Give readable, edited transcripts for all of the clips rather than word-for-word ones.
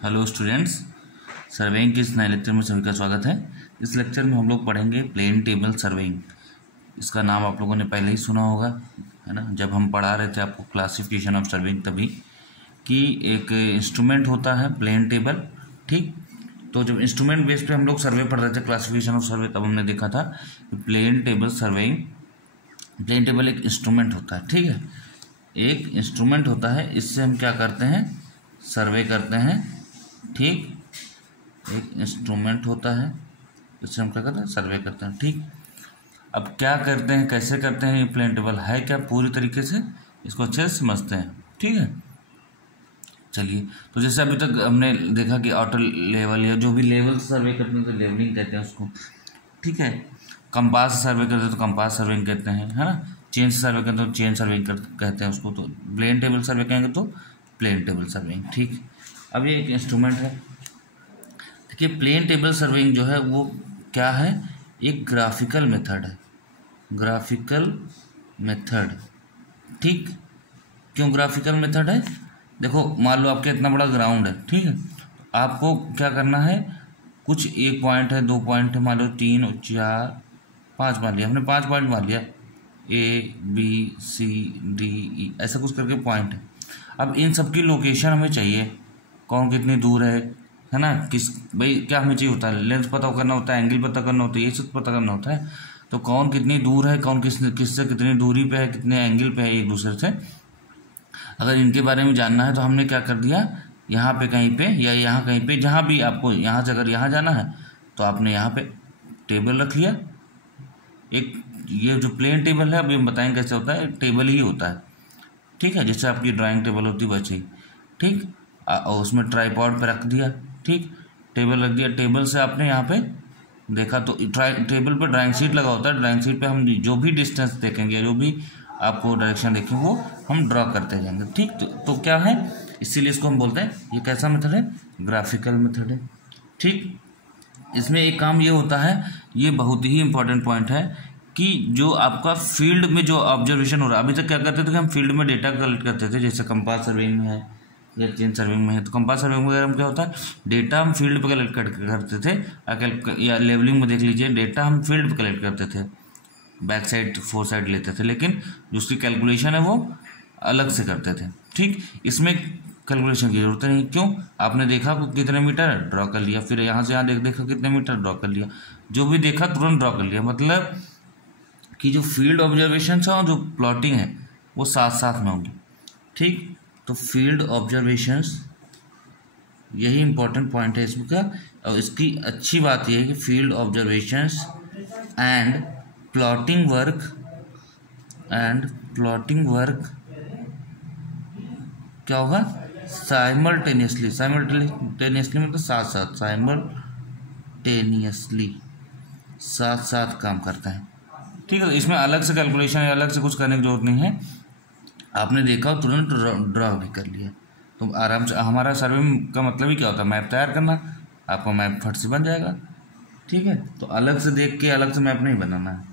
Hello students, surveying के इस नए लेक्चर में सभी का स्वागत है। इस लेक्चर में हम लोग पढ़ेंगे प्लेन टेबल सर्वेइंग। इसका नाम आप लोगों ने पहले ही सुना होगा, है ना। जब हम पढ़ा रहे थे आपको क्लासिफिकेशन ऑफ सर्वेइंग, तभी कि एक इंस्ट्रूमेंट होता है प्लेन टेबल, ठीक। तो जब इंस्ट्रूमेंट बेस पे हम लोग सर्वे पढ़ रहे थे, क्लासिफिकेशन ऑफ सर्वे, तब हमने देखा था कि plane table surveying, plane table एक इंस्ट्रूमेंट होता है, ठीक है। एक इंस्ट्रूमेंट होता है, इससे हम क्या करते हैं, सर्वे करते हैं, ठीक। एक इंस्ट्रूमेंट होता है, इससे हम क्या करते हैं, सर्वे करते हैं, ठीक। अब क्या करते हैं, कैसे करते हैं, ये प्लेन टेबल है क्या, पूरी तरीके से इसको अच्छे से समझते हैं, ठीक है। चलिए, तो जैसे अभी तक हमने देखा कि आउटर लेवल या जो भी लेवल सर्वे करते हैं तो लेवलिंग कहते हैं उसको, ठीक है। कंपास सर्वे करते हैं तो कंपास सर्विंग कहते हैं, है ना। चेन सर्वे करते हैं तो चेन सर्विंग कहते हैं उसको। तो प्लेन टेबल सर्वे कहेंगे तो प्लेन टेबल सर्विंग, ठीक। अब ये एक इंस्ट्रूमेंट है। देखिए, प्लेन टेबल सर्विंग जो है वो क्या है, एक ग्राफिकल मेथड है, ग्राफिकल मेथड, ठीक। क्यों ग्राफिकल मेथड है, देखो मान लो आपके इतना बड़ा ग्राउंड है, ठीक है। आपको क्या करना है, कुछ एक पॉइंट है, 2 पॉइंट है, मान लो 3 और 4 5 मान लिया हमने, 5 पॉइंट मान लिया, ABCDE ऐसा कुछ करके पॉइंट है। अब इन सब की लोकेशन हमें चाहिए, कौन कितनी दूर है ना। किस भाई क्या हमें चाहिए होता है, लेंथ पता करना होता है, एंगल पता करना होता है, ये सब पता करना होता है। तो कौन कितनी दूर है, कौन किससे कितनी दूरी पे है, कितने एंगल पे है एक दूसरे से, अगर इनके बारे में जानना है तो हमने क्या कर दिया, यहाँ पे कहीं पे या यहाँ कहीं पे, जहाँ भी आपको यहाँ से अगर यहाँ जाना है तो आपने यहाँ पे टेबल रख लिया। एक ये जो प्लेन टेबल है, अभी हम बताएंगे कैसे होता है, टेबल ही होता है, ठीक है। जैसे आपकी ड्राइंग टेबल होती है वैसे ही, ठीक। और उसमें ट्राईपॉड पे रख दिया, ठीक, टेबल रख दिया। टेबल से आपने यहाँ पे देखा तो टेबल पे ड्राइंग शीट लगा होता है, ड्राइंग शीट पे हम जो भी डिस्टेंस देखेंगे, जो भी आपको डायरेक्शन देखेंगे वो हम ड्रॉ करते जाएंगे, ठीक। तो क्या है, इसीलिए इसको हम बोलते हैं, ये कैसा मेथड है, ग्राफिकल मेथड है, ठीक। इसमें एक काम ये होता है, ये बहुत ही इंपॉर्टेंट पॉइंट है, कि जो आपका फील्ड में जो ऑब्जर्वेशन हो रहा है, अभी तक क्या करते थे कि हम फील्ड में डेटा कलेक्ट करते थे, जैसे कंपास सर्विंग में है या चेन सर्विंग में है। तो कंपास सर्विंग वगैरह में क्या होता है, डेटा हम फील्ड पे कलेक्ट करते थे, या लेवलिंग में देख लीजिए, डेटा हम फील्ड पे कलेक्ट करते थे, बैक साइड फोर साइड लेते थे, लेकिन जो उसकी कैलकुलेशन है वो अलग से करते थे, ठीक। इसमें कैलकुलेशन की जरूरत नहीं, क्यों, आपने देखा कितने मीटर ड्रॉ कर लिया, फिर यहाँ से यहाँ देखा कितने मीटर ड्रॉ कर लिया, जो भी देखा तुरंत ड्रॉ कर लिया। मतलब कि जो फील्ड ऑब्जर्वेशन है और जो प्लॉटिंग है वो साथ साथ में होंगी, ठीक। तो फील्ड ऑब्जर्वेशंस, यही इंपॉर्टेंट पॉइंट है इसका। और इसकी अच्छी बात यह है कि field observations and plotting work क्या होगा, साइमल्टेनियसली मतलब साथ साथ, साइमल्टेनियसली साथ साथ काम करता है, ठीक है। इसमें अलग से कैलकुलेशन या अलग से कुछ करने की जरूरत नहीं है, आपने देखा तुरंत ड्रॉ भी कर लिया, तो आराम से। हमारा सर्वे का मतलब ही क्या होता है, मैप तैयार करना, आपका मैप फट से बन जाएगा, ठीक है। तो अलग से देख के अलग से मैप नहीं बनाना है,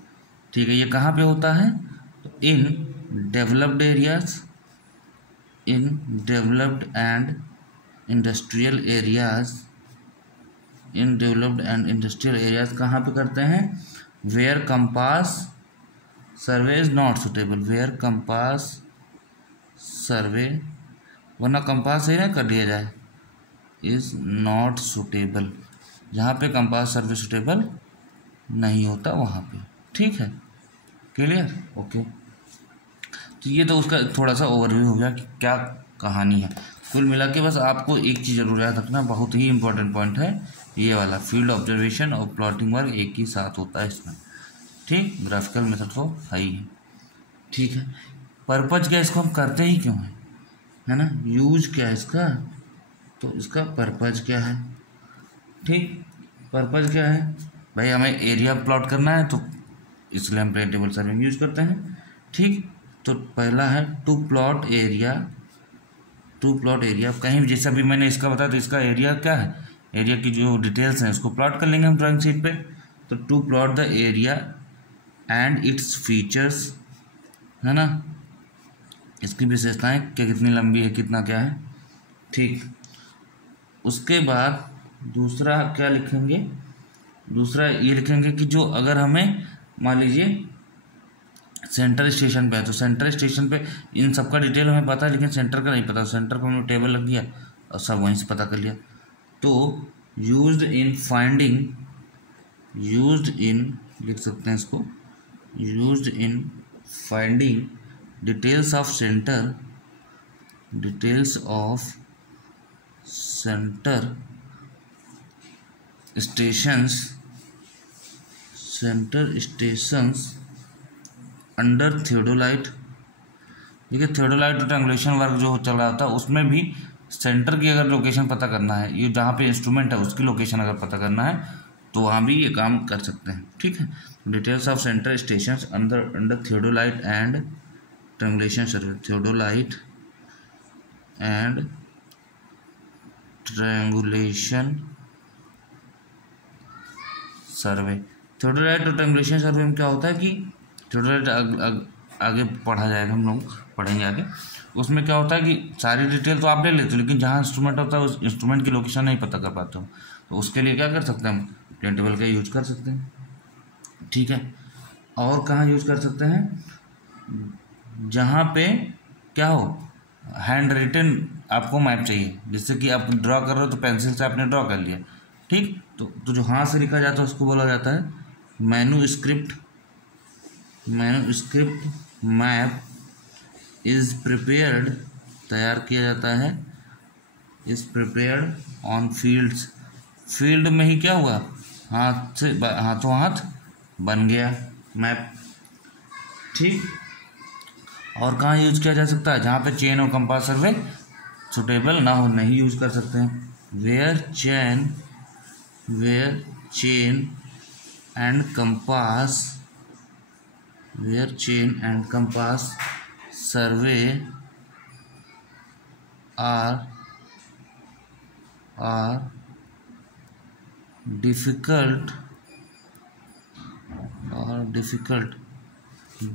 ठीक है। ये कहाँ पे होता है, तो in developed areas, in developed and industrial areas, कहाँ पे करते हैं, where compass survey is not suitable, where compass survey, वरना कंपास सही ना कर दिया जाए, इज नॉट सुटेबल, जहाँ पे कंपास सर्वे सुटेबल नहीं होता वहाँ पे, ठीक है, क्लियर, ओके। तो ये तो उसका थोड़ा सा ओवरव्यू हो गया कि क्या कहानी है। कुल मिला के बस आपको एक चीज़ जरूर याद रखना, बहुत ही इंपॉर्टेंट पॉइंट है ये वाला, फील्ड ऑब्जर्वेशन और प्लॉटिंग वर्क एक ही साथ होता है इसमें, ठीक। ग्राफिकल मेथड तो है ही है, ठीक है। पर्पज क्या, इसको हम करते ही क्यों है ना, यूज क्या है इसका, तो इसका पर्पज क्या है, ठीक। पर्पज क्या है भाई, हमें एरिया प्लॉट करना है, तो इसलिए हम प्लेन टेबल सर्विंग यूज करते हैं, ठीक। तो पहला है टू प्लॉट एरिया, कहीं भी, जैसा भी मैंने इसका बताया, तो इसका एरिया क्या है, एरिया की जो डिटेल्स हैं उसको प्लॉट कर लेंगे हम ड्राइंग शीट पे। तो to plot the area and its features, है ना, इसकी विशेषताएं कि कितनी लंबी है, कितना क्या है, ठीक। उसके बाद दूसरा क्या लिखेंगे, दूसरा ये लिखेंगे कि जो अगर हमें मान लीजिए सेंटर स्टेशन पे है तो सेंटर स्टेशन पे इन सबका डिटेल हमें पता है, लेकिन सेंटर का नहीं पता। सेंटर पर हमने टेबल लग दिया और सब वहीं से पता कर लिया। तो used in finding, used in लिख सकते हैं इसको, used in finding details of centre, details of centre stations, centre stations under theodolite. देखिए थियोडोलाइट ट्रायंगुलेशन वर्क जो चल रहा था उसमें भी सेंटर की अगर लोकेशन पता करना है, ये जहाँ पे इंस्ट्रूमेंट है उसकी लोकेशन अगर पता करना है तो वहाँ भी ये काम कर सकते हैं। ठीक है, details of centre stations under theodolite and triangulation survey, theodolite and triangulation survey. Theodolite और ट्रायंगुलेशन सर्वे में क्या होता है कि थियोडोलाइट आगे पढ़ा जाएगा, हम लोग पढ़ेंगे आगे। उसमें क्या होता है कि सारी डिटेल तो आप ले लेते हो, लेकिन जहाँ इंस्ट्रूमेंट होता है उस इंस्ट्रूमेंट की लोकेशन नहीं पता कर पाते हो, तो उसके लिए क्या कर सकते हैं हम, प्लेन टेबल का यूज कर सकते हैं। ठीक है, और कहाँ यूज कर सकते हैं, जहाँ पे क्या हो, हैंड रिटन आपको मैप चाहिए, जिससे कि आप ड्रॉ कर रहे हो तो पेंसिल से आपने ड्रॉ कर लिया। ठीक, तो जो हाथ से लिखा जाता है उसको बोला जाता है manuscript. Manuscript map is prepared, तैयार किया जाता है, is prepared on fields, field में ही क्या हुआ, हाथ से हाथों हाथ बन गया मैप। ठीक, और कहाँ यूज किया जा सकता है, जहाँ पे चेन और कंपास सर्वे सुटेबल ना हो, नहीं यूज कर सकते हैं। Where chain and compass, where chain and compass survey are difficult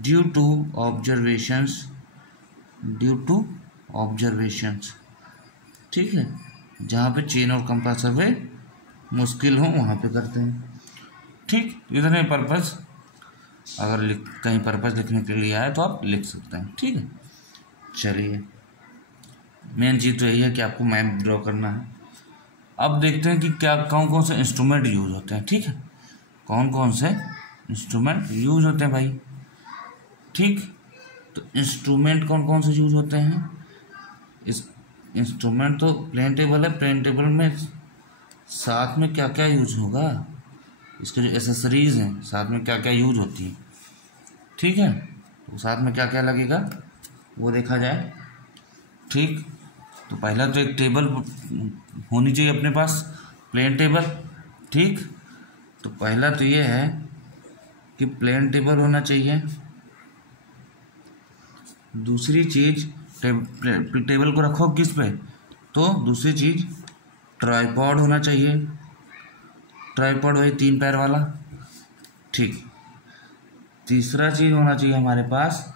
due to observations, ठीक है, जहाँ पे चेन और कंपास सर्वे मुश्किल हो वहाँ पे करते हैं। ठीक, इतने पर्पस, अगर कहीं पर्पस लिखने के लिए आए तो आप लिख सकते हैं। ठीक है, चलिए मेन चीज़ तो यही है कि आपको मैप ड्रॉ करना है। अब देखते हैं कि क्या कौन कौन से इंस्ट्रूमेंट यूज होते हैं। ठीक है, कौन कौन से इंस्ट्रूमेंट यूज होते हैं भाई। ठीक, तो इंस्ट्रूमेंट कौन कौन से यूज होते हैं, इस इंस्ट्रूमेंट तो प्लेन टेबल है, प्लेन टेबल में साथ में क्या क्या यूज होगा, इसके जो एसेसरीज हैं साथ में क्या क्या यूज होती है। ठीक है, तो साथ में क्या क्या लगेगा वो देखा जाए। ठीक, तो पहला तो एक टेबल होनी चाहिए अपने पास, प्लेन टेबल। ठीक, तो पहला तो ये है कि प्लेन टेबल होना चाहिए। दूसरी चीज टेबल को रखो किस पे, तो दूसरी चीज ट्राइपॉड होना चाहिए। ट्राइपॉड वही 3 पैर वाला। ठीक, तीसरा चीज होना चाहिए हमारे पास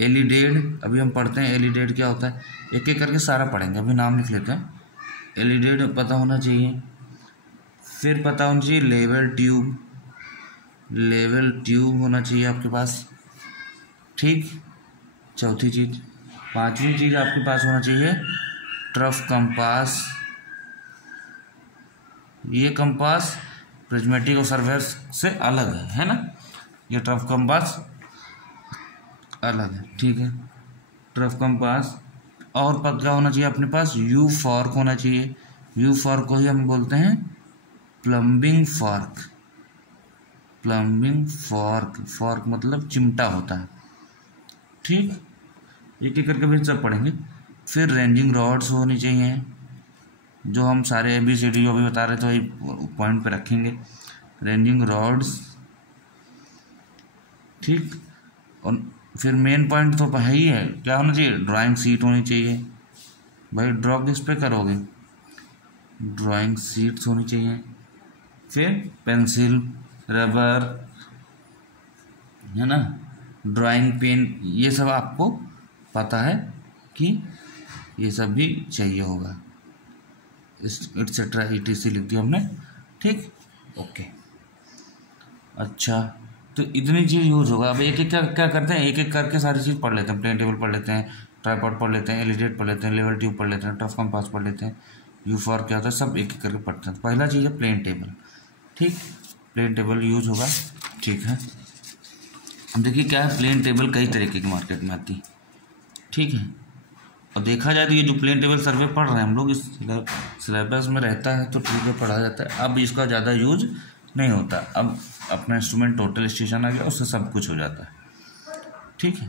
एलिडेड। अभी हम पढ़ते हैं एलिडेड क्या होता है, एक एक करके सारा पढ़ेंगे, अभी नाम लिख लेते हैं। एलिडेड पता होना चाहिए। फिर पता होना चाहिए लेवल ट्यूब, लेवल ट्यूब होना चाहिए आपके पास। ठीक, चौथी चीज। पांचवी चीज आपके पास होना चाहिए ट्रफ कंपास। ये कंपास प्रिज्मेटिक और सर्वेयर्स से अलग है ना, ये ट्रफ कंपास अलग है। ठीक है, ट्रफ कंपास। और क्या होना चाहिए अपने पास, यू फॉर्क होना चाहिए। यू फॉर्क को ही हम बोलते हैं plumbing fork. Plumbing fork, fork मतलब चिमटा होता है। ठीक, एक एक करके भी सब पढ़ेंगे। फिर रेंजिंग रॉड्स होनी चाहिए, जो हम सारे ABCD जो भी बता रहे थे वही पॉइंट पे रखेंगे, रेंजिंग रॉड्स। ठीक, और फिर मेन पॉइंट तो है ही है, क्या होना चाहिए, ड्राइंग शीट होनी चाहिए। भाई ड्रॉ किस पे करोगे, ड्राइंग शीट्स होनी चाहिए। फिर पेंसिल, रबर, है ना, ड्राइंग पेन, ये सब आपको पता है कि ये सब भी चाहिए होगा। एटसेट्रा ETC लिख दिया हमने, ठीक, ओके। अच्छा, तो इतनी चीज़ यूज होगा। अब एक एक क्या करते हैं, एक एक करके सारी चीज़ पढ़ लेते हैं। प्लेन टेबल पढ़ लेते हैं, ट्राइपॉड पढ़ लेते हैं, एलिडेट पढ़ लेते हैं, लेवल ट्यूब पढ़ लेते हैं, टफ कंपास पढ़ लेते हैं, U4 क्या होता है, सब एक एक करके पढ़ते हैं। पहला चीज़ है प्लेन टेबल, ठीक, प्लेन टेबल यूज होगा, ठीक है। अब देखिए क्या है, प्लेन टेबल कई तरीके की मार्केट में आती है, ठीक है। और देखा जाए तो ये जो प्लेन टेबल सर्वे पढ़ रहे हैं हम लोग, इस सिलेबस में रहता है तो ठीक है, पढ़ा जाता है। अब इसका ज़्यादा यूज नहीं होता। अब अपना इंस्ट्रूमेंट टोटल स्टेशन आ गया, उससे सब कुछ हो जाता है, ठीक है।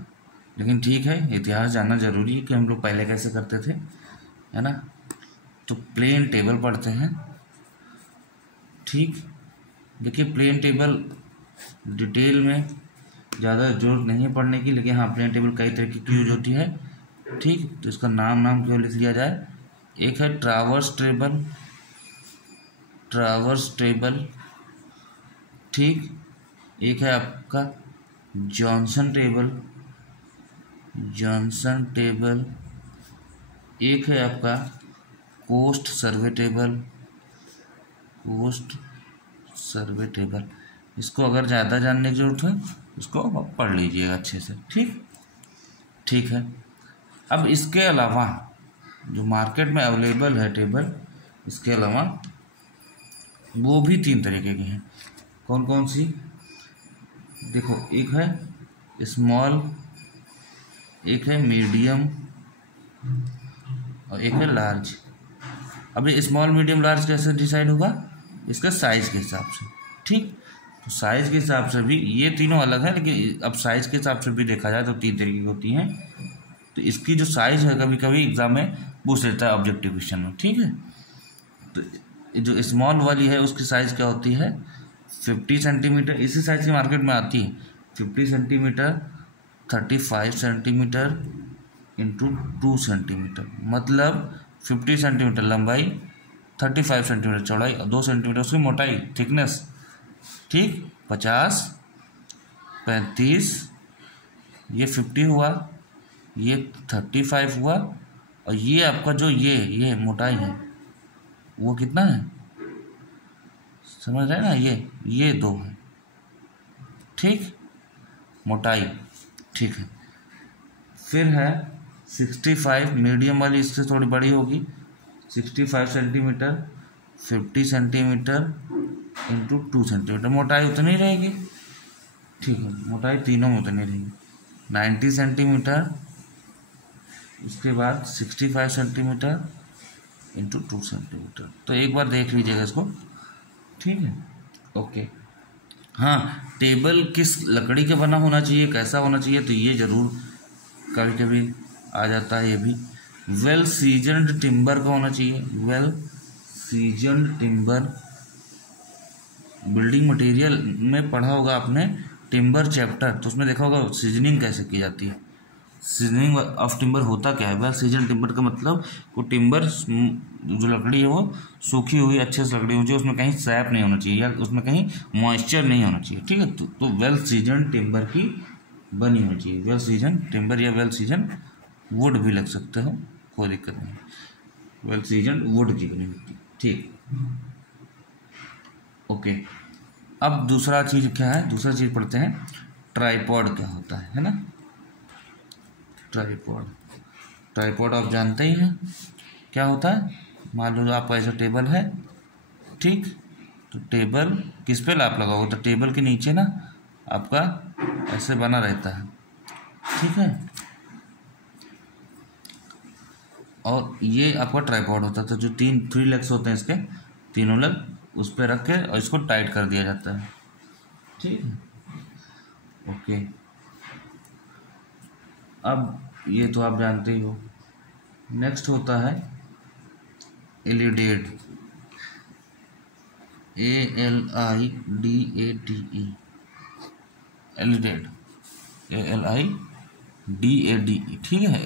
लेकिन ठीक है, इतिहास जानना जरूरी है कि हम लोग पहले कैसे करते थे, है ना। तो प्लेन टेबल पढ़ते हैं, ठीक। देखिए प्लेन टेबल डिटेल में ज़्यादा जरूरत नहीं है पढ़ने की, लेकिन हाँ प्लेन टेबल कई तरीके की यूज होती है, ठीक। तो इसका नाम क्यों लिख लिया जाए। एक है ट्रावर्स टेबल, ठीक। एक है आपका जॉनसन टेबल, एक है आपका कोस्ट सर्वे टेबल। इसको अगर ज़्यादा जानने की जरूरत है इसको आप पढ़ लीजिएगा अच्छे से, ठीक है। अब इसके अलावा जो मार्केट में अवेलेबल है टेबल, इसके अलावा वो भी 3 तरीके के हैं। कौन कौन सी, देखो, एक है स्मॉल, एक है मीडियम और एक है लार्ज। अब ये स्मॉल मीडियम लार्ज कैसे डिसाइड होगा, इसका साइज के हिसाब से, ठीक। तो साइज के हिसाब से भी ये तीनों अलग है, लेकिन अब साइज के हिसाब से भी देखा जाए तो 3 तरीके की होती हैं। तो इसकी जो साइज है कभी कभी एग्जाम में पूछ लेता है ऑब्जेक्टिव क्वेश्चन में, ठीक है। तो जो स्मॉल वाली है उसकी साइज क्या होती है, 50 सेंटीमीटर। इसी साइज की मार्केट में आती है, 50 सेंटीमीटर, 35 सेंटीमीटर इंटू 2 सेंटीमीटर, मतलब 50 सेंटीमीटर लंबाई, 35 सेंटीमीटर चौड़ाई और 2 सेंटीमीटर उसकी मोटाई, थिकनेस, ठीक। 50, 35, ये 50 हुआ, ये 35 हुआ, और ये आपका जो ये मोटाई है वो कितना है, समझ रहे हैं ना, ये 2 है, ठीक, मोटाई, ठीक है। फिर है 65, मीडियम वाली इससे थोड़ी बड़ी होगी, 65 सेंटीमीटर, 50 सेंटीमीटर इंटू 2 सेंटीमीटर, मोटाई उतनी रहेगी, ठीक है, मोटाई तीनों में उतनी रहेगी। 90 सेंटीमीटर, उसके बाद 65 सेंटीमीटर इंटू 2 सेंटीमीटर। तो एक बार देख लीजिएगा इसको, ठीक है, ओके। हाँ, टेबल किस लकड़ी का बना होना चाहिए, कैसा होना चाहिए, तो ये ज़रूर कभी कभी आ जाता है। ये भी वेल सीजन्ड टिम्बर का होना चाहिए, well seasoned timber. Building material में पढ़ा होगा आपने टिम्बर चैप्टर, तो उसमें देखा होगा सीजनिंग कैसे की जाती है। सीजनिंग ऑफ टिम्बर होता क्या है, वेल सीजन टिम्बर का मतलब वो टिम्बर जो लकड़ी है वो सूखी हुई अच्छे से लकड़ी होनी चाहिए, उसमें कहीं सैप नहीं होना चाहिए या उसमें कहीं मॉइस्चर नहीं होना चाहिए, ठीक है। तो वेल सीजन टिम्बर की बनी होनी चाहिए, वेल सीजन टिम्बर या वेल सीजन वुड भी लग सकते हो, कोई दिक्कत नहीं, वेल सीजन वुड की बनी होती है, ठीक, ओके। अब दूसरा चीज़ क्या है, दूसरा चीज़ पढ़ते हैं ट्राइपॉड क्या होता है ना। ट्राइपॉड आप जानते ही हैं क्या होता है। मान लो आपका ऐसा टेबल है, ठीक, तो टेबल किस पे लाप लगा होगा, तो टेबल के नीचे ना आपका ऐसे बना रहता है, ठीक है, और ये आपका ट्राइपॉड होता है। तो जो 3 लेग्स होते हैं इसके, तीनों लेग उस पर रख के और इसको टाइट कर दिया जाता है, ठीक है, ओके। अब ये तो आप जानते ही हो। नेक्स्ट होता है एलिडेड, ALIDADE, एलिडेड, ALIDADE, ठीक है।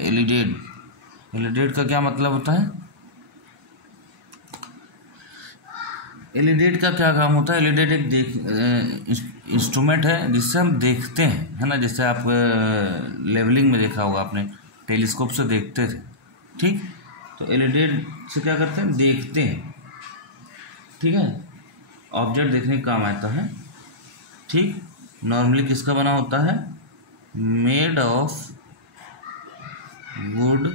एलिडेड का क्या मतलब होता है, एलिडेड का क्या काम होता है। एलिडेड एक इंस्ट्रूमेंट है जिससे हम देखते हैं, है ना, जैसे आप लेवलिंग में देखा होगा आपने, टेलीस्कोप से देखते थे, ठीक। तो एलईडी से क्या करते हैं, देखते हैं, ठीक है, ऑब्जेक्ट देखने का काम आता है, ठीक। नॉर्मली किसका बना होता है, मेड ऑफ वुड,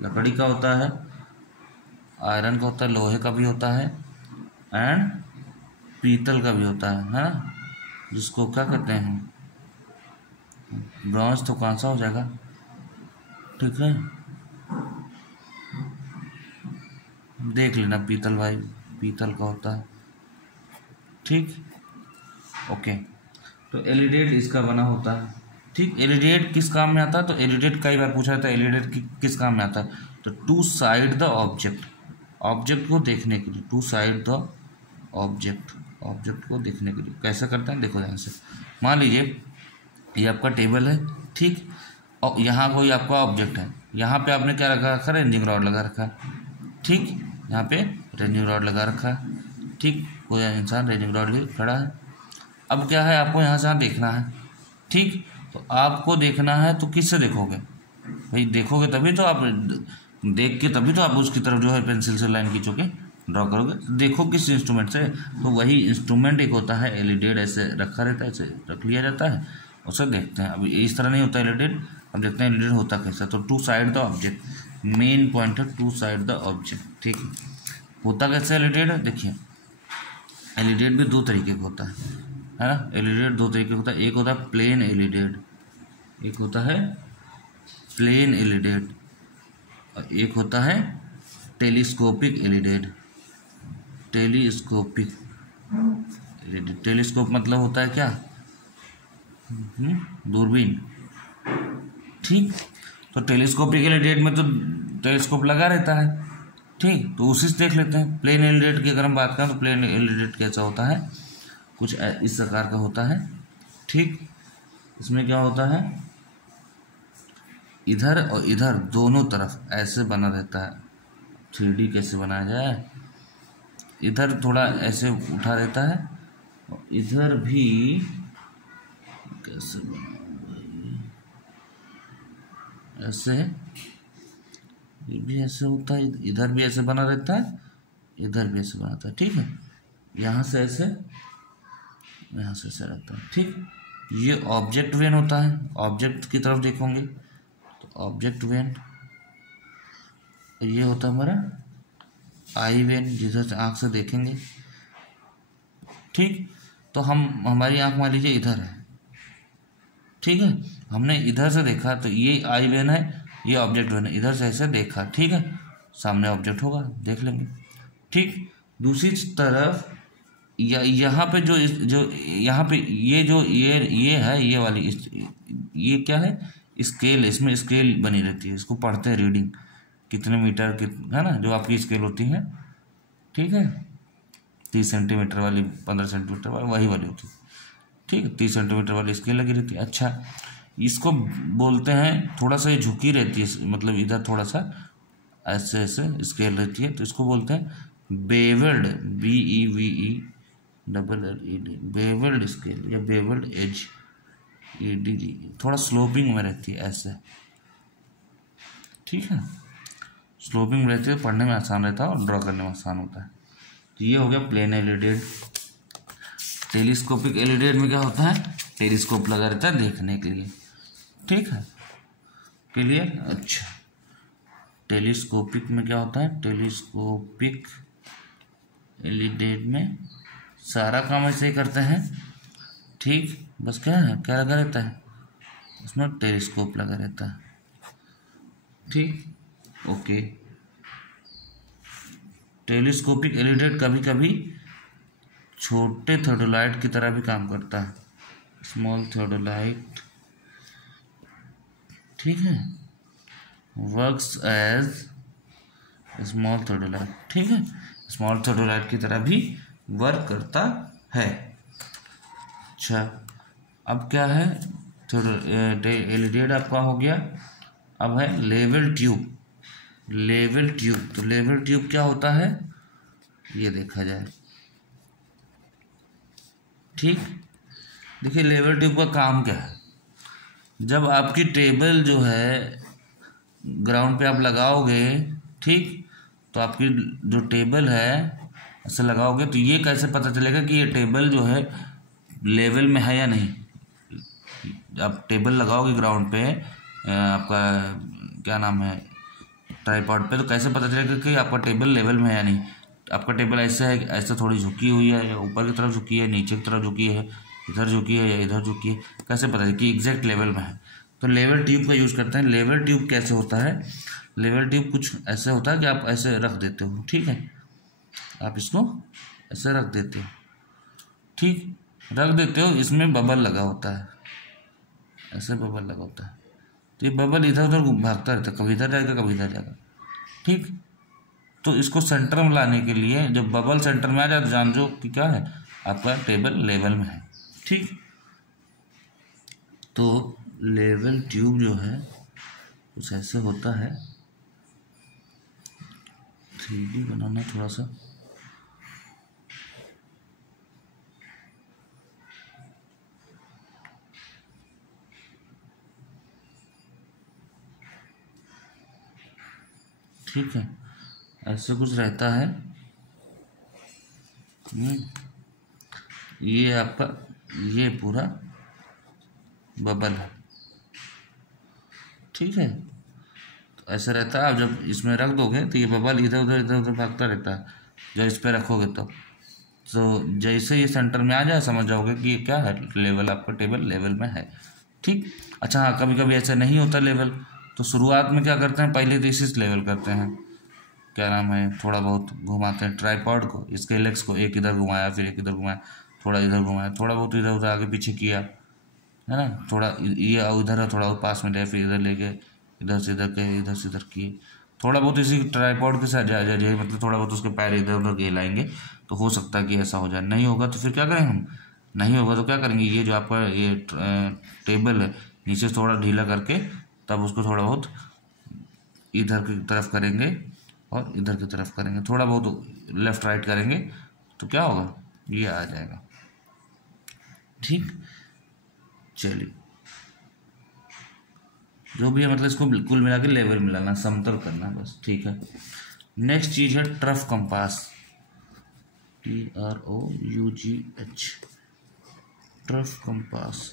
लकड़ी का होता है, आयरन का होता है, लोहे का भी होता है, एंड पीतल का भी होता है ना, जिसको क्या कहते हैं, ब्रॉन्ज तो कौन सा हो जाएगा, ठीक है, देख लेना, पीतल भाई, पीतल का होता है, ठीक, ओके। तो एलिडेट इसका बना होता है, ठीक। एलिडेट किस काम में आता है, तो एलिडेट कई बार पूछा जाता है, एलिडेट किस काम में आता है, तो to sight the object, object को देखने के लिए, to sight the object, object को देखने के लिए कैसे करते हैं, देखो ध्यान से। मान लीजिए ये आपका टेबल है, ठीक, और यहाँ कोई आपका ऑब्जेक्ट है, यहाँ पे आपने क्या रखा रखा, रेंजिंग रॉड लगा रखा है, ठीक, यहाँ पे रेंजिंग रॉड लगा रखा है, ठीक, कोई इंसान रेंजिंग रॉड लिए खड़ा है। अब क्या है, आपको यहाँ से यहाँ देखना है, ठीक, तो आपको देखना है तो किससे देखोगे भाई, देखोगे तभी तो आप देख के, तभी तो आप उसकी तरफ जो है पेंसिल से लाइन खींचोगे, ड्रॉ करोगे, देखो किस इंस्ट्रूमेंट से, तो वही इंस्ट्रूमेंट एक होता है एलिडेट, ऐसे रखा रहता है, ऐसे रख लिया जाता है, उसे देखते हैं। अभी इस तरह नहीं होता एलिडेट, अब देखते हैं एलिडेट होता कैसा, तो to sight the object, main point है टू साइड द ऑब्जेक्ट, ठीक है। होता कैसे एलिडेट, देखिए एलिडेट भी दो तरीके का होता है ना, एलिडेट दो तरीके का होता है, एक होता है प्लेन एलिडेट, एक होता है प्लेन एलिडेट, और एक होता है telescopic alidade, telescopic alidade, telescope मतलब होता है क्या, दूरबीन, ठीक। तो टेलीस्कोपिक एलिडेट में तो टेलीस्कोप लगा रहता है, ठीक, तो उसी से देख लेते हैं। प्लेन एलिडेट की अगर हम बात करें तो प्लेन एलिडेट कैसा होता है, कुछ इस प्रकार का होता है, ठीक। इसमें क्या होता है, इधर और इधर दोनों तरफ ऐसे बना रहता है, 3D कैसे बनाया जाए, इधर थोड़ा ऐसे उठा रहता है और इधर भी कैसे बना, ऐसे, ये भी ऐसे होता है, इधर भी ऐसे बना रहता है, इधर भी ऐसे बनाता है, ठीक है, यहाँ से ऐसे, यहाँ से ऐसे रहता है, ठीक। ये ऑब्जेक्ट वेन होता है, ऑब्जेक्ट की तरफ देखोगे तो ऑब्जेक्ट वेन, ये होता है हमारा आई वेन, जिधर से आँख से देखेंगे, ठीक। तो हमारी आँख मान लीजिए इधर है, ठीक है, हमने इधर से देखा तो ये आई वेन है, ये ऑब्जेक्ट वेन है, इधर से ऐसे देखा, ठीक है, सामने ऑब्जेक्ट होगा, देख लेंगे, ठीक। दूसरी तरफ यहाँ पे जो यहाँ पे ये जो ये है, ये वाली ये क्या है, स्केल, इसमें स्केल बनी रहती है, इसको पढ़ते हैं, रीडिंग कितने मीटर है ना, जो आपकी स्केल होती है, ठीक है, 30 सेंटीमीटर वाली, 15 सेंटीमीटर वाली, वही वाली होती है, ठीक, 30 सेंटीमीटर वाली स्केल लगी रहती है। अच्छा, इसको बोलते हैं, थोड़ा सा ये झुकी रहती है, मतलब इधर थोड़ा सा ऐसे ऐसे स्केल रहती है, तो इसको बोलते हैं बेवल्ड, BEVELLED, बेवल्ड स्केल या बेवल्ड एज, EDG, थोड़ा स्लोपिंग में रहती है ऐसे, ठीक है, स्लोपिंग में रहती है, पढ़ने में आसान रहता है और ड्रॉ करने में आसान होता है। तो ये हो गया प्लेन एलिडेट। टेलीस्कोपिक एलिडेट में क्या होता है, टेलीस्कोप लगा रहता है देखने के लिए, ठीक है, क्लियर। अच्छा, टेलीस्कोपिक में क्या होता है, टेलीस्कोपिक एलिडेट में सारा काम ऐसे ही करते हैं, ठीक, बस क्या है, क्या लगा रहता है उसमें, टेलीस्कोप लगा रहता है, ठीक, ओके। टेलीस्कोपिक एलिडेट कभी कभी छोटे थियोडोलाइट की तरह भी काम करता है, स्मॉल थियोडोलाइट, ठीक है, वर्क्स एज स्मॉल थियोडोलाइट, ठीक है, स्मॉल थियोडोलाइट की तरह भी वर्क करता है। अच्छा, अब क्या है, एलिडेट आपका हो गया। अब है लेवल ट्यूब, लेवल ट्यूब, तो लेवल ट्यूब क्या होता है, ये देखा जाए, ठीक। देखिए लेवल ट्यूब का काम क्या है, जब आपकी टेबल जो है ग्राउंड पे आप लगाओगे, ठीक। तो आपकी जो टेबल है ऐसे लगाओगे तो ये कैसे पता चलेगा कि ये टेबल जो है लेवल में है या नहीं। आप टेबल लगाओगे ग्राउंड पे आपका क्या नाम है ट्राइपॉड पे, तो कैसे पता चलेगा कि आपका टेबल लेवल में है या नहीं। आपका टेबल ऐसा है, ऐसा थोड़ी झुकी हुई है, या ऊपर की तरफ झुकी है, नीचे की तरफ झुकी है, इधर झुकी है या इधर झुकी है, कैसे पता है कि एग्जैक्ट लेवल में है। तो लेवल ट्यूब का यूज़ करते हैं। लेवल ट्यूब कैसे होता है, लेवल ट्यूब कुछ ऐसे होता है कि आप ऐसे रख देते हो, ठीक है, आप इसको ऐसे रख देते हो, ठीक, रख देते हो, इसमें बबल लगा होता है, ऐसे बबल लगा होता है। तो ये बबल इधर उधर भागता रहता है, कभी इधर जाएगा कभी इधर जाएगा, ठीक। तो इसको सेंटर में लाने के लिए जब बबल सेंटर में आ जाए तो जान जो कि क्या है, आपका टेबल लेवल में है, ठीक। तो लेवल ट्यूब जो है कुछ ऐसे होता है। 3D बनाना थोड़ा सा, ठीक है, ऐसे कुछ रहता है। ये आपका ये पूरा बबल है, ठीक है। तो ऐसा रहता है, आप जब इसमें रख दोगे तो ये बबल इधर उधर भागता रहता है जब इस पर रखोगे तो जैसे ये सेंटर में आ जाए समझ जाओगे कि ये क्या है, लेवल, आपका टेबल लेवल में है, ठीक। अच्छा हाँ, कभी कभी ऐसा नहीं होता लेवल, तो शुरुआत में क्या करते हैं, पहले तो इसी लेवल करते हैं, क्या नाम है, थोड़ा बहुत घुमाते हैं ट्राइपॉड को, इसके लेग्स को, एक इधर घुमाया फिर एक इधर घुमाया, थोड़ा इधर घुमाया, थोड़ा बहुत इधर उधर आगे पीछे किया, है ना, थोड़ा ये उधर है, थोड़ा पास में गए, फिर इधर ले गए, इधर से इधर गए, इधर से इधर किए, थोड़ा बहुत इसी ट्राइपॉड के साथ जाए, मतलब थोड़ा बहुत उसके पैर इधर उधर हिलाएंगे तो हो सकता है कि ऐसा हो जाए। नहीं होगा तो फिर क्या करेंगे हम, नहीं होगा तो क्या करेंगे, ये जो आपका ये टेबल है नीचे से थोड़ा ढीला करके तब उसको थोड़ा बहुत इधर की तरफ करेंगे और इधर की तरफ करेंगे, थोड़ा बहुत लेफ्ट राइट करेंगे तो क्या होगा, ये आ जाएगा, ठीक। चलिए, जो भी है मतलब इसको बिल्कुल मिला के लेवल मिलाना, समतल करना बस, ठीक है। नेक्स्ट चीज है trough compass, TROUGH, trough compass.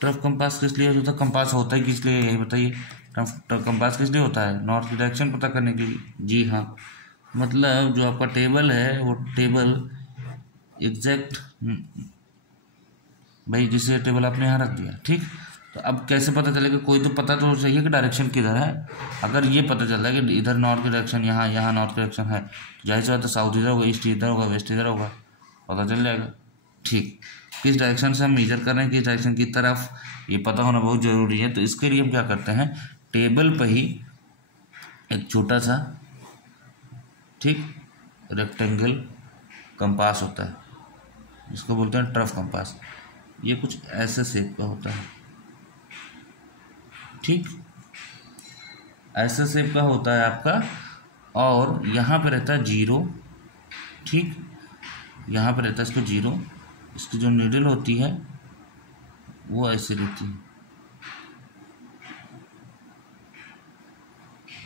Trough compass किस लिए होता है, कंपास होता है किस लिए, यही बताइए। ट्रफ कंपास किस लिए होता है, नॉर्थ की डायरेक्शन पता करने के लिए, जी हाँ। मतलब जो आपका टेबल है वो टेबल एग्जैक्ट, भाई जिसे टेबल आपने यहाँ रख दिया, ठीक। तो अब कैसे पता चलेगा, कोई तो पता तो चाहिए कि डायरेक्शन किधर है। अगर ये पता चलता है कि इधर नॉर्थ की डायरेक्शन, यहाँ यहाँ नॉर्थ की डायरेक्शन है, तो जाहिर सी बात है साउथ इधर होगा, ईस्ट इधर होगा, वेस्ट इधर होगा, पता चल जाएगा, ठीक। किस डायरेक्शन से हम मेजर कर रहे हैं, किस डायरेक्शन की तरफ, ये पता होना बहुत ज़रूरी है। तो इसके लिए हम क्या करते हैं, टेबल पर ही एक छोटा सा, ठीक, रेक्टेंगल कंपास होता है, जिसको बोलते हैं ट्रफ कंपास। ये कुछ ऐसे शेप का होता है, ठीक, ऐसे शेप का होता है आपका, और यहाँ पे रहता है जीरो, ठीक, यहाँ पे रहता है इसको जीरो, इसकी जो नीडल होती है वो ऐसे रहती है,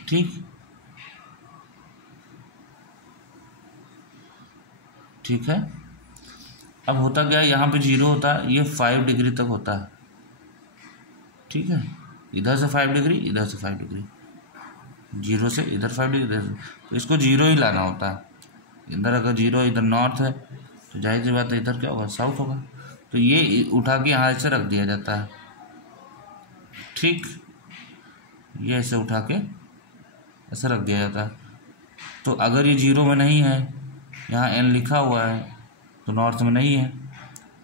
ठीक, ठीक है। अब होता क्या है, यहाँ पे जीरो होता है, ये 5 डिग्री तक होता है, ठीक है, इधर से 5 डिग्री, इधर से 5 डिग्री, जीरो से इधर 5 डिग्री, इधर से, तो इसको जीरो ही लाना होता है। इधर अगर जीरो, इधर नॉर्थ है तो जाहिर सी बात है इधर क्या होगा, साउथ होगा। तो ये उठा के यहाँ से रख दिया जाता है, ठीक, ये ऐसे उठा के ऐसे रख दिया जाता है। तो अगर ये जीरो में नहीं है, यहाँ एन लिखा हुआ है तो नॉर्थ में नहीं है,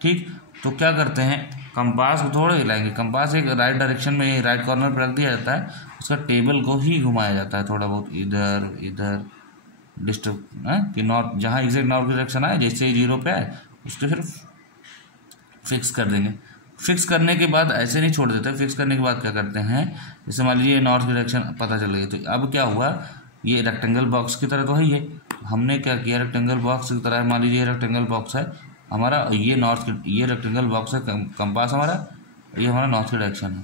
ठीक। तो क्या करते हैं, कंपास को थोड़ा हिलाएंगे, कंपास एक राइट डायरेक्शन में राइट कॉर्नर पर रख दिया जाता है, उसका टेबल को ही घुमाया जाता है थोड़ा बहुत इधर इधर डिस्टर्ब है कि नॉर्थ, जहाँ एग्जैक्ट नॉर्थ की डायरेक्शन आए, जैसे ही जीरो पे आए उसको फिर फिक्स कर देंगे। फिक्स करने के बाद ऐसे नहीं छोड़ देते, फिक्स करने के बाद क्या करते हैं, जैसे मान लीजिए नॉर्थ की डायरेक्शन पता चल गई, तो अब क्या हुआ, ये रेक्टेंगल बॉक्स की तरह तो है ही, हमने क्या किया, रेक्टेंगल बॉक्स की तरह, मान लीजिए रेक्टेंगल बॉक्स है हमारा, ये नॉर्थ की, ये रेक्टेंगल बॉक्स है कंपास हमारा, ये हमारा नॉर्थ की डायरेक्शन है।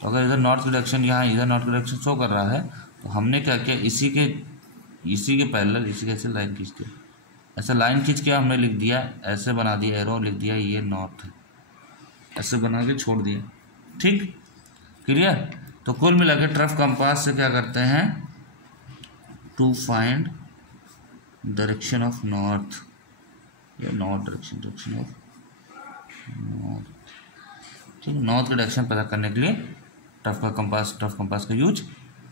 तो अगर इधर नॉर्थ की डायरेक्शन, यहाँ इधर नॉर्थ की डायरेक्शन शो कर रहा है, तो हमने क्या किया, इसी के इसी के पैरेलल इसी के ऐसे लाइन खींच दिया, ऐसे लाइन खींच के हमने लिख दिया, ऐसे बना दिया एरो, लिख दिया ये नॉर्थ है, ऐसे बना के छोड़ दिया। ठीक, क्लियर। तो कुल मिला के ट्रफ कंपास से क्या करते हैं, to find direction of north, या नॉर्थ डायरेक्शन ऑफ नॉर्थ। ठीक है, नॉर्थ का डायरेक्शन पता करने के लिए ट्रफ कंपास का यूज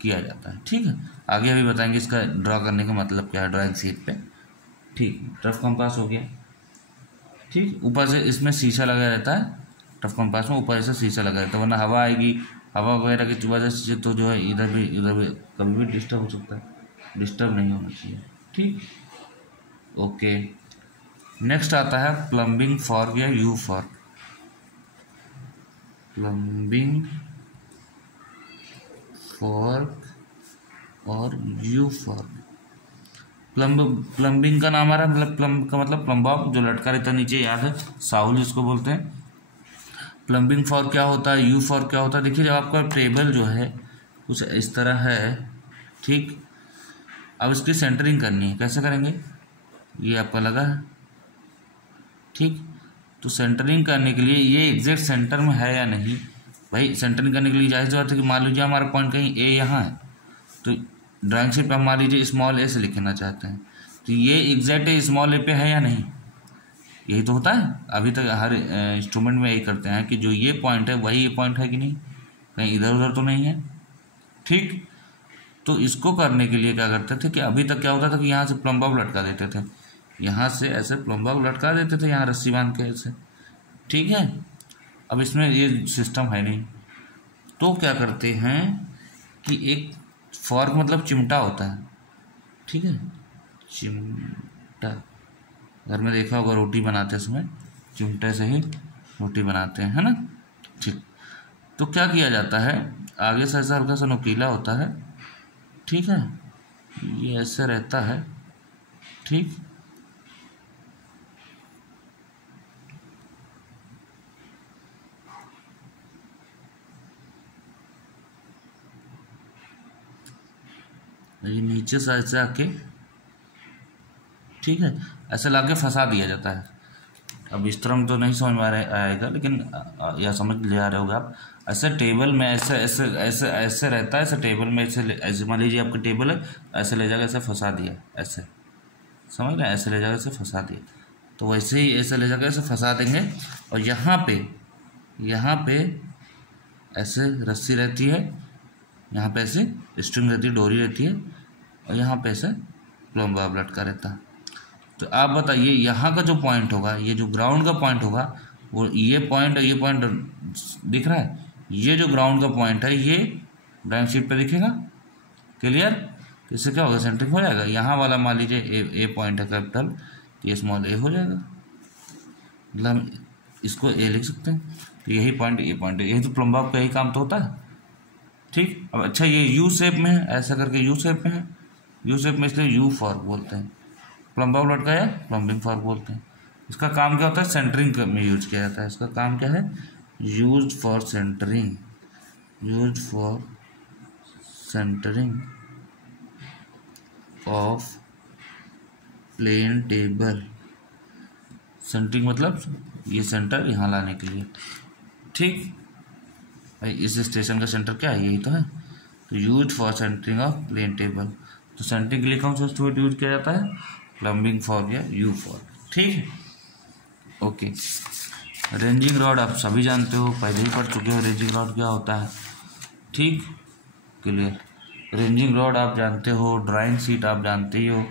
किया जाता है। ठीक है, आगे अभी बताएंगे इसका ड्रॉ करने का मतलब क्या है ड्राइंग शीट पे। ठीक, ट्रफ कंपास हो गया। ठीक, ऊपर से इसमें शीशा लगा रहता है, ट्रफ कंपास में ऊपर से शीशा लगा रहता है, वरना हवा आएगी, हवा वगैरह की वजह से तो जो है इधर भी कभी भी डिस्टर्ब हो सकता है, डिस्टर्ब नहीं होना चाहिए। ठीक, ओके। नेक्स्ट आता है प्लम्बिंग फॉर्क या यू फॉर्क। प्लम्बिंग फॉर्क और यू फॉर्क। प्लम्बिंग का नाम आ रहा है, मतलब प्लम्ब का मतलब प्लम्बॉक जो लटका रहता है नीचे, याद है, साहुल जिसको बोलते हैं। प्लम्बिंग फॉर्क क्या होता है, यू फॉर्क क्या होता है। देखिए, जब आपका टेबल जो है कुछ इस तरह है, ठीक, अब इसकी सेंटरिंग करनी है, कैसे करेंगे, ये आपका लगा है, ठीक। तो सेंटरिंग करने के लिए ये एग्जैक्ट सेंटर में है या नहीं, भाई सेंटरिंग करने के लिए जाहिर सी बात है कि मान लीजिए हमारा पॉइंट कहीं ए यहाँ है, तो ड्राइंग शीट पे हम मान लीजिए स्मॉल ए से लिखना चाहते हैं, तो ये एग्जैक्ट स्मॉल ए पे है या नहीं, यही तो होता है। अभी तक हर इंस्ट्रूमेंट में यही करते हैं कि जो ये पॉइंट है वही ये पॉइंट है कि नहीं, कहीं इधर उधर तो नहीं है। ठीक, तो इसको करने के लिए क्या करते थे कि अभी तक क्या होता था कि यहाँ से प्लम्बॉक लटका देते थे, यहाँ से ऐसे प्लम्बॉक लटका देते थे, यहाँ रस्सी बांध के ऐसे। ठीक है, अब इसमें ये सिस्टम है नहीं, तो क्या करते हैं कि एक फॉर्क मतलब चिमटा होता है, ठीक है, चिमटा, घर में देखा होगा रोटी बनाते हैं इसमें चिमटे से ही रोटी बनाते हैं, है ना। ठीक, तो क्या किया जाता है, आगे से ऐसा हल्का सा नुकीला होता है, ठीक है, ये ऐसे रहता है, ठीक, ये नीचे साइड से आके, ठीक है, ऐसे लाके फंसा दिया जाता है। अब इस तरह में तो नहीं समझ में आएगा, लेकिन या समझ ले आ रहे होगे आप, ऐसे टेबल में ऐसे ऐसे ऐसे ऐसे रहता है, ऐसे टेबल में ऐसे मान लीजिए आपका टेबल है, ऐसे ले जाकर ऐसे फंसा दिया, ऐसे समझ रहे हैं, ऐसे ले जाकर ऐसे फंसा दिया, तो वैसे ही ऐसे ले जाकर ऐसे फंसा देंगे, और यहाँ पे ऐसे रस्सी रहती है, यहाँ पे ऐसे स्ट्रिंग रहती है, डोरी रहती है, और यहाँ पे ऐसे प्लम्बॉक लटका रहता है। तो आप बताइए यहाँ का जो पॉइंट होगा, ये जो ग्राउंड का पॉइंट होगा, वो ये पॉइंट दिख रहा है, ये जो ग्राउंड का पॉइंट है ये ड्राइंग शीट पे दिखेगा, क्लियर। इससे क्या होगा, सेंटरिंग हो जाएगा। यहाँ वाला मान लीजिए ए पॉइंट है कैपिटल, ये स्मॉल ए हो जाएगा, मतलब हम इसको ए लिख सकते हैं, तो यही पॉइंट ए पॉइंट है, यही तो प्लम्बॉक का यही काम तो होता है। ठीक, अब अच्छा ये यू शेप में है, ऐसा करके यू शेप में है, यू शेप में इसलिए यू फॉर्क बोलते हैं, प्लम्बॉक लटकाया प्लम्बिंग फॉर्क बोलते हैं। इसका काम क्या होता है, सेंटरिंग में यूज किया जाता है, इसका काम क्या है, use for centering, use for centering of plane table. Centering मतलब ये सेंटर यहाँ लाने के लिए। ठीक भाई, इस स्टेशन का सेंटर क्या है, यही तो है, तो use for centering of plane table. तो सेंटरिंग के लिए कौन सा इंस्ट्रूमेंट यूज किया जाता है, प्लम्बिंग फॉर्क या यू फॉर्क। ठीक है, ओके। रेंजिंग रॉड आप सभी जानते हो, पहले ही पढ़ चुके हो रेंजिंग रॉड क्या होता है। ठीक, क्लियर। रेंजिंग रॉड आप जानते हो, ड्राइंग शीट आप जानते ही हो,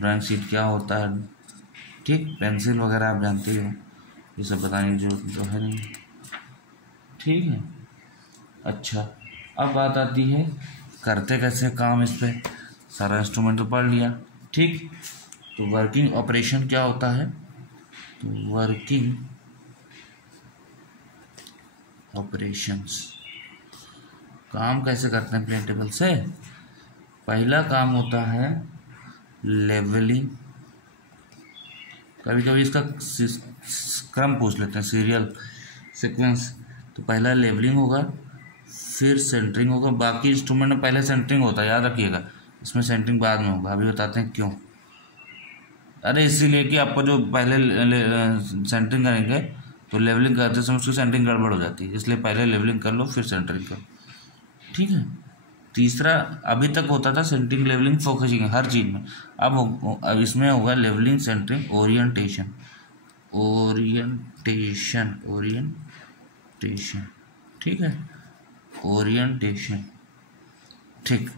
ड्राइंग शीट क्या होता है। ठीक, पेंसिल वगैरह आप जानते ही हो, ये सब बताने की जो है नहीं। ठीक है, अच्छा, अब बात आती है करते कैसे काम, इस पर सारा इंस्ट्रूमेंट तो पढ़ लिया। ठीक, तो वर्किंग ऑपरेशन क्या होता है, तो वर्किंग ऑपरेशंस, काम कैसे करते हैं प्लेन टेबल से। पहला काम होता है लेवलिंग, कभी कभी इसका क्रम पूछ लेते हैं, सीरियल सीक्वेंस। तो पहला लेवलिंग होगा, फिर सेंटरिंग होगा, बाकी इंस्ट्रूमेंट में पहले सेंटरिंग होता है, याद रखिएगा। इसमें सेंटरिंग बाद में होगा, अभी बताते हैं क्यों। अरे इसीलिए कि आपको जो पहले सेंटरिंग करेंगे तो लेवलिंग करते समय उसकी सेंटरिंग गड़बड़ हो जाती है, इसलिए पहले लेवलिंग कर लो फिर सेंटरिंग करो, ठीक है। तीसरा, अभी तक होता था सेंटरिंग लेवलिंग फोकसिंग हर चीज़ में, अब इसमें होगा लेवलिंग सेंटरिंग ओरिएंटेशन, ओरिएंटेशन, ठीक है, ओरिएंटेशन, ठीक।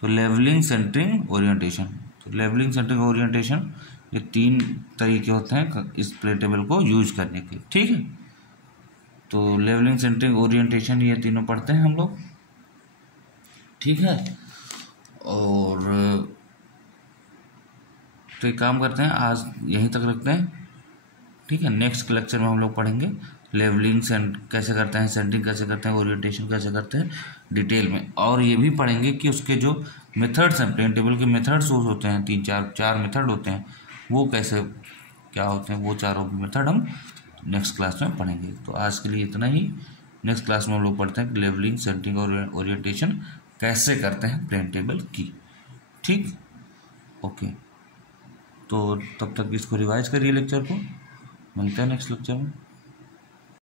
तो लेवलिंग सेंटरिंग ओरिएंटेशन, तो लेवलिंग सेंटरिंग ओरिएंटेशन ये 3 तरीके होते हैं इस प्ले टेबल को यूज करने के, ठीक है। तो लेवलिंग सेंटरिंग ओरिएंटेशन ये तीनों पढ़ते हैं हम लोग, ठीक है। और तो एक काम करते हैं, आज यहीं तक रखते हैं, ठीक है। नेक्स्ट लेक्चर में हम लोग पढ़ेंगे लेवलिंग कैसे करते हैं, सेंटरिंग कैसे करते हैं, ओरिएंटेशन कैसे करते हैं डिटेल में, और ये भी पढ़ेंगे कि उसके जो मेथड्स हैं, प्लेन टेबल के मेथड्स होते हैं, 3-4 मेथड होते हैं, वो कैसे क्या होते हैं, वो चारों मेथड हम नेक्स्ट क्लास में पढ़ेंगे। तो आज के लिए इतना ही, नेक्स्ट क्लास में हम लोग पढ़ते हैं कि लेवलिंग सेंटरिंग और ओरिएंटेशन कैसे करते हैं प्लेन टेबल की, ठीक, ओके। तो तब तक इसको रिवाइज करिए लेक्चर को, मिलते हैं नेक्स्ट लेक्चर में।